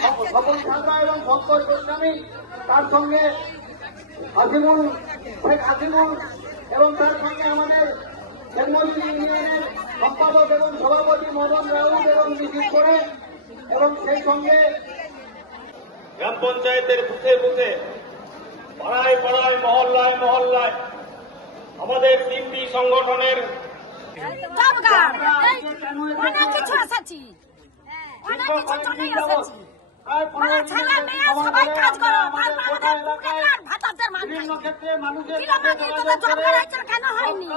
স্বপন সাঁতরা এবং শঙ্কর গোস্বামী তার সঙ্গে আজিমুল শেখ আজিমুল এবং তার সঙ্গে আমাদের জন্মদিন ইউনিয়নের সম্পাদক এবং সভাপতি মদন রাউত এবং মিছিল করে এবং সেই সঙ্গে গ্রাম পঞ্চায়েতের বুথে বুথে, পাড়ায় পাড়ায়, মহল্লায় মহল্লায় আমাদের তিনটি সংগঠনের অনেক মানে ছেলে মেয়ে সবাই কাজ করো আমাদের বুকে ভাতাদের মান বিভিন্ন ক্ষেত্রে মানুষের কেন হয়নি?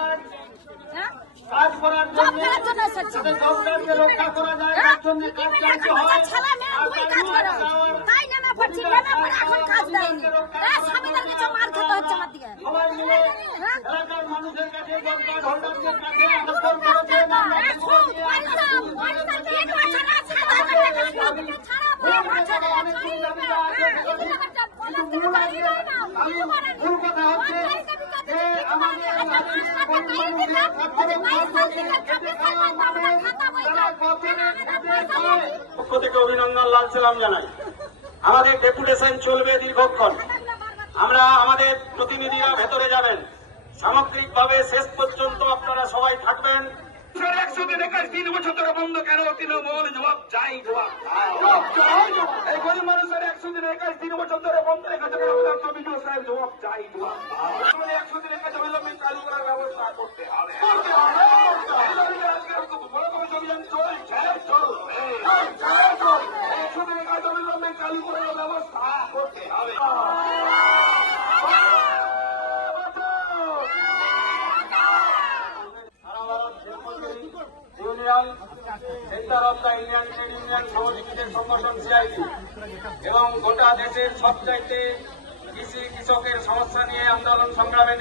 হ্যাঁ? কাজ করার জন্য করার জন্য এসেছি। যাতে সরকারকে রক্ষা করা যায় হ্যাঁ? তার জন্য কাজ টিভি হয়। ছেলে মেয়ে দুই কাজ করো। তাই নেমে পড়ছি নেমে পড়ে এখন কাজ দেয়নি। স্বামীদের কিছু মার খেতে হচ্ছে আমার দিকে। সবাই মিলে হ্যাঁ? এলাকার মানুষের কাছে জব কার্ড হোল্ডারদের কাছে আবেদন করেছেন আমরা কিছু দিয়ে মূল কথা হচ্ছে যে আমাদের পক্ষ থেকে অভিনন্দন লাল সালাম জানাই। আমাদের ডেপুটেশন চলবে দীর্ঘক্ষণ। আমরা আমাদের প্রতিনিধিরা ভেতরে যাবেন। সামগ্রিকভাবে শেষ পর্যন্ত আপনারা সবাই থাকবেন। একশো দিন একাশ তিন বছর ধরে বন্ধ কেন? তৃণমূল জবাব চাই জবাব এই গরিব মানুষের একশো দিন একাশ তিন বছর ধরে বন্ধ সাহেব জবাব চাই জবাব একশো দিন একাশ অবিলম্বে চালু করার ব্যবস্থা করতে হবে বড় করে অভিযান চলছে চলবে একশো দিন একাশ অবিলম্বে চালু করার ব্যবস্থা করতে হবে ইউনিয়ন অফ দ্য ইন্ডিয়ান এবং গোটা দেশের সবচাইতে কৃষি কৃষকের সমস্যা নিয়ে আন্দোলন সংগ্রামে